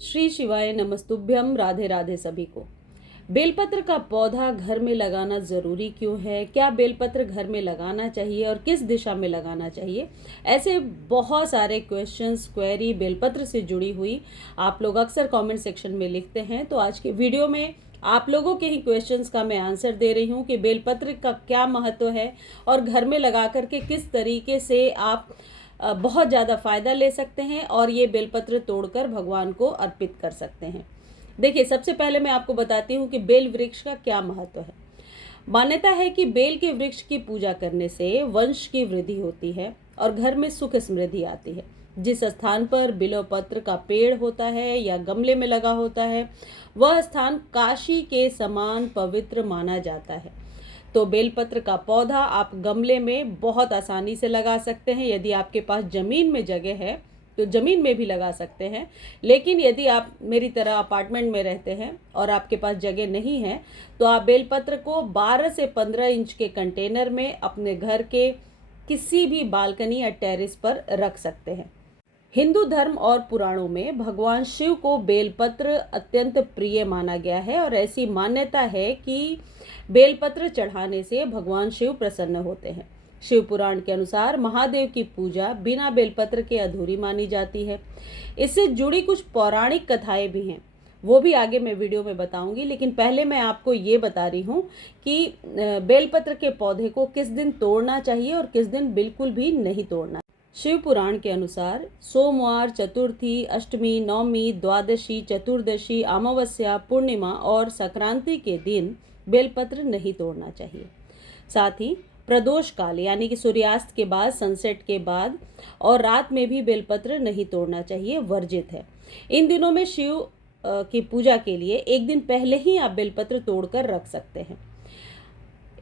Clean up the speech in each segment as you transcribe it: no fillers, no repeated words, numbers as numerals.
श्री शिवाय नमस्तुभ्यम। राधे राधे सभी को। बेलपत्र का पौधा घर में लगाना ज़रूरी क्यों है? क्या बेलपत्र घर में लगाना चाहिए और किस दिशा में लगाना चाहिए? ऐसे बहुत सारे क्वेश्चंस, क्वेरी बेलपत्र से जुड़ी हुई आप लोग अक्सर कमेंट सेक्शन में लिखते हैं। तो आज के वीडियो में आप लोगों के ही क्वेश्चंस का मैं आंसर दे रही हूँ कि बेलपत्र का क्या महत्व है और घर में लगा करके किस तरीके से आप बहुत ज़्यादा फ़ायदा ले सकते हैं और ये बेलपत्र तोड़कर भगवान को अर्पित कर सकते हैं। देखिए, सबसे पहले मैं आपको बताती हूँ कि बेल वृक्ष का क्या महत्व है। मान्यता है कि बेल के वृक्ष की पूजा करने से वंश की वृद्धि होती है और घर में सुख समृद्धि आती है। जिस स्थान पर बिल्वपत्र का पेड़ होता है या गमले में लगा होता है, वह स्थान काशी के समान पवित्र माना जाता है। तो बेलपत्र का पौधा आप गमले में बहुत आसानी से लगा सकते हैं। यदि आपके पास ज़मीन में जगह है तो ज़मीन में भी लगा सकते हैं, लेकिन यदि आप मेरी तरह अपार्टमेंट में रहते हैं और आपके पास जगह नहीं है तो आप बेलपत्र को 12 से 15 इंच के कंटेनर में अपने घर के किसी भी बालकनी या टेरेस पर रख सकते हैं। हिंदू धर्म और पुराणों में भगवान शिव को बेलपत्र अत्यंत प्रिय माना गया है और ऐसी मान्यता है कि बेलपत्र चढ़ाने से भगवान शिव प्रसन्न होते हैं। शिव पुराण के अनुसार महादेव की पूजा बिना बेलपत्र के अधूरी मानी जाती है। इससे जुड़ी कुछ पौराणिक कथाएं भी हैं, वो भी आगे मैं वीडियो में बताऊंगी। लेकिन पहले मैं आपको ये बता रही हूँ कि बेलपत्र के पौधे को किस दिन तोड़ना चाहिए और किस दिन बिल्कुल भी नहीं तोड़ना। शिव पुराण के अनुसार सोमवार, चतुर्थी, अष्टमी, नवमी, द्वादशी, चतुर्दशी, अमावस्या, पूर्णिमा और संक्रांति के दिन बेलपत्र नहीं तोड़ना चाहिए। साथ ही प्रदोष काल यानी कि सूर्यास्त के बाद, सनसेट के बाद और रात में भी बेलपत्र नहीं तोड़ना चाहिए, वर्जित है। इन दिनों में शिव की पूजा के लिए एक दिन पहले ही आप बेलपत्र तोड़कर रख सकते हैं।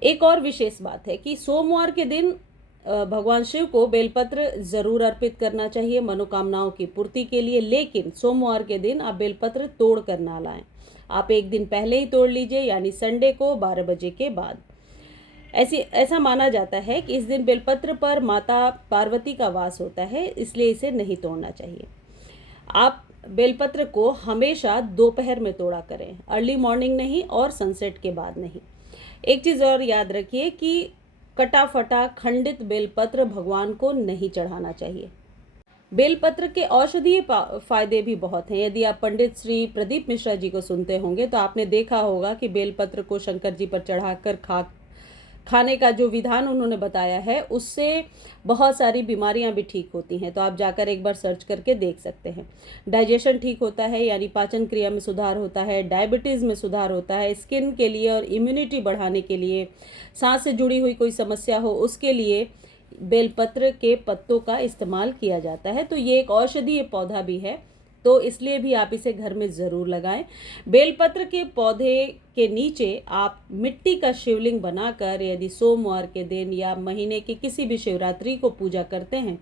एक और विशेष बात है कि सोमवार के दिन भगवान शिव को बेलपत्र ज़रूर अर्पित करना चाहिए मनोकामनाओं की पूर्ति के लिए, लेकिन सोमवार के दिन आप बेलपत्र तोड़ कर ना लाएं। आप एक दिन पहले ही तोड़ लीजिए, यानी संडे को 12 बजे के बाद। ऐसा माना जाता है कि इस दिन बेलपत्र पर माता पार्वती का वास होता है, इसलिए इसे नहीं तोड़ना चाहिए। आप बेलपत्र को हमेशा दोपहर में तोड़ा करें, अर्ली मॉर्निंग नहीं और सनसेट के बाद नहीं। एक चीज़ और याद रखिए कि कटा फटा खंडित बेलपत्र भगवान को नहीं चढ़ाना चाहिए। बेलपत्र के औषधीय फायदे भी बहुत हैं। यदि आप पंडित श्री प्रदीप मिश्रा जी को सुनते होंगे तो आपने देखा होगा कि बेलपत्र को शंकर जी पर चढ़ाकर खाने का जो विधान उन्होंने बताया है, उससे बहुत सारी बीमारियां भी ठीक होती हैं। तो आप जाकर एक बार सर्च करके देख सकते हैं। डाइजेशन ठीक होता है, यानी पाचन क्रिया में सुधार होता है, डायबिटीज़ में सुधार होता है, स्किन के लिए और इम्यूनिटी बढ़ाने के लिए, सांस से जुड़ी हुई कोई समस्या हो उसके लिए बेलपत्र के पत्तों का इस्तेमाल किया जाता है। तो ये एक औषधीय पौधा भी है, तो इसलिए भी आप इसे घर में ज़रूर लगाएं। बेलपत्र के पौधे के नीचे आप मिट्टी का शिवलिंग बनाकर यदि सोमवार के दिन या महीने की किसी भी शिवरात्रि को पूजा करते हैं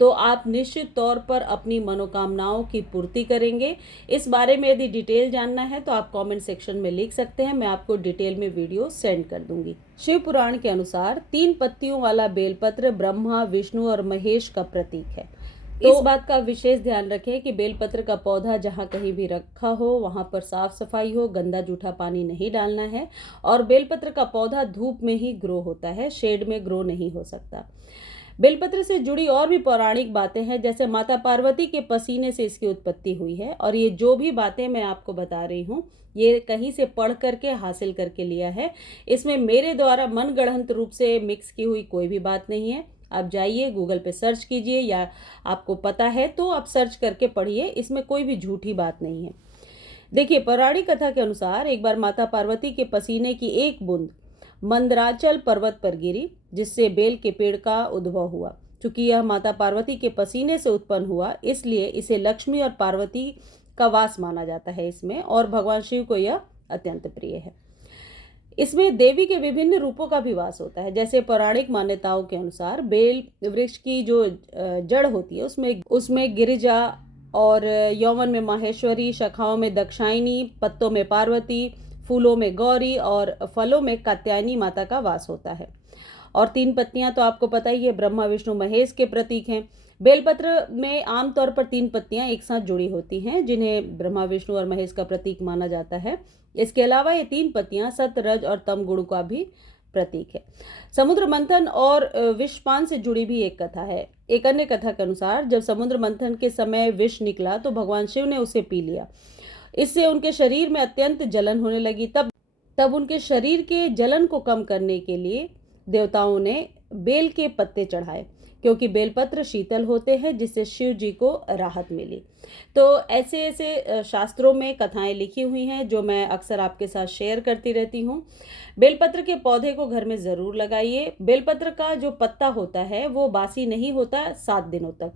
तो आप निश्चित तौर पर अपनी मनोकामनाओं की पूर्ति करेंगे। इस बारे में यदि डिटेल जानना है तो आप कमेंट सेक्शन में लिख सकते हैं, मैं आपको डिटेल में वीडियो सेंड कर दूंगी। शिव पुराण के अनुसार 3 पत्तियों वाला बेलपत्र ब्रह्मा, विष्णु और महेश का प्रतीक है। तो इस बात का विशेष ध्यान रखें कि बेलपत्र का पौधा जहाँ कहीं भी रखा हो वहाँ पर साफ सफाई हो, गंदा जूठा पानी नहीं डालना है और बेलपत्र का पौधा धूप में ही ग्रो होता है, शेड में ग्रो नहीं हो सकता। बेलपत्र से जुड़ी और भी पौराणिक बातें हैं, जैसे माता पार्वती के पसीने से इसकी उत्पत्ति हुई है और ये जो भी बातें मैं आपको बता रही हूँ ये कहीं से पढ़ करके हासिल करके लिया है। इसमें मेरे द्वारा मनगढ़ंत रूप से मिक्स की हुई कोई भी बात नहीं है। आप जाइए गूगल पे सर्च कीजिए या आपको पता है तो आप सर्च करके पढ़िए, इसमें कोई भी झूठी बात नहीं है। देखिए, पौराणिक कथा के अनुसार एक बार माता पार्वती के पसीने की एक बूंद मंदराचल पर्वत पर गिरी, जिससे बेल के पेड़ का उद्भव हुआ। चूंकि यह माता पार्वती के पसीने से उत्पन्न हुआ, इसलिए इसे लक्ष्मी और पार्वती का वास माना जाता है इसमें, और भगवान शिव को यह अत्यंत प्रिय है। इसमें देवी के विभिन्न रूपों का भी वास होता है। जैसे पौराणिक मान्यताओं के अनुसार बेल वृक्ष की जो जड़ होती है उसमें गिरिजा और यौवन में माहेश्वरी, शाखाओं में दक्षायनी, पत्तों में पार्वती, फूलों में गौरी और फलों में कात्यायनी माता का वास होता है। और 3 पत्तियां तो आपको पता ही है, ब्रह्मा, विष्णु, महेश के प्रतीक हैं। बेलपत्र में आमतौर पर 3 पत्तियां एक साथ जुड़ी होती हैं, जिन्हें ब्रह्मा, विष्णु और महेश का प्रतीक माना जाता है। इसके अलावा ये 3 पत्तियां सत्य, रज और तम गुण का भी प्रतीक है। समुद्र मंथन और विषपान से जुड़ी भी एक कथा है। एक अन्य कथा के अनुसार जब समुद्र मंथन के समय विष निकला तो भगवान शिव ने उसे पी लिया। इससे उनके शरीर में अत्यंत जलन होने लगी। तब उनके शरीर के जलन को कम करने के लिए देवताओं ने बेल के पत्ते चढ़ाए, क्योंकि बेलपत्र शीतल होते हैं, जिससे शिव जी को राहत मिली। तो ऐसे ऐसे शास्त्रों में कथाएं लिखी हुई हैं जो मैं अक्सर आपके साथ शेयर करती रहती हूँ। बेलपत्र के पौधे को घर में ज़रूर लगाइए। बेलपत्र का जो पत्ता होता है वो बासी नहीं होता 7 दिनों तक।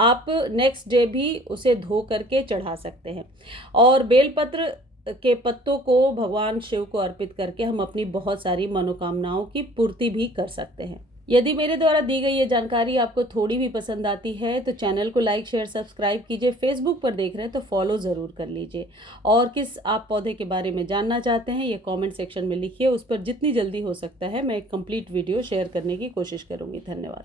आप नेक्स्ट डे भी उसे धो करके चढ़ा सकते हैं। और बेलपत्र के पत्तों को भगवान शिव को अर्पित करके हम अपनी बहुत सारी मनोकामनाओं की पूर्ति भी कर सकते हैं। यदि मेरे द्वारा दी गई ये जानकारी आपको थोड़ी भी पसंद आती है तो चैनल को लाइक, शेयर, सब्सक्राइब कीजिए। फेसबुक पर देख रहे हैं तो फॉलो ज़रूर कर लीजिए। और किस आप पौधे के बारे में जानना चाहते हैं ये कमेंट सेक्शन में लिखिए। उस पर जितनी जल्दी हो सकता है मैं एक कंप्लीट वीडियो शेयर करने की कोशिश करूँगी। धन्यवाद।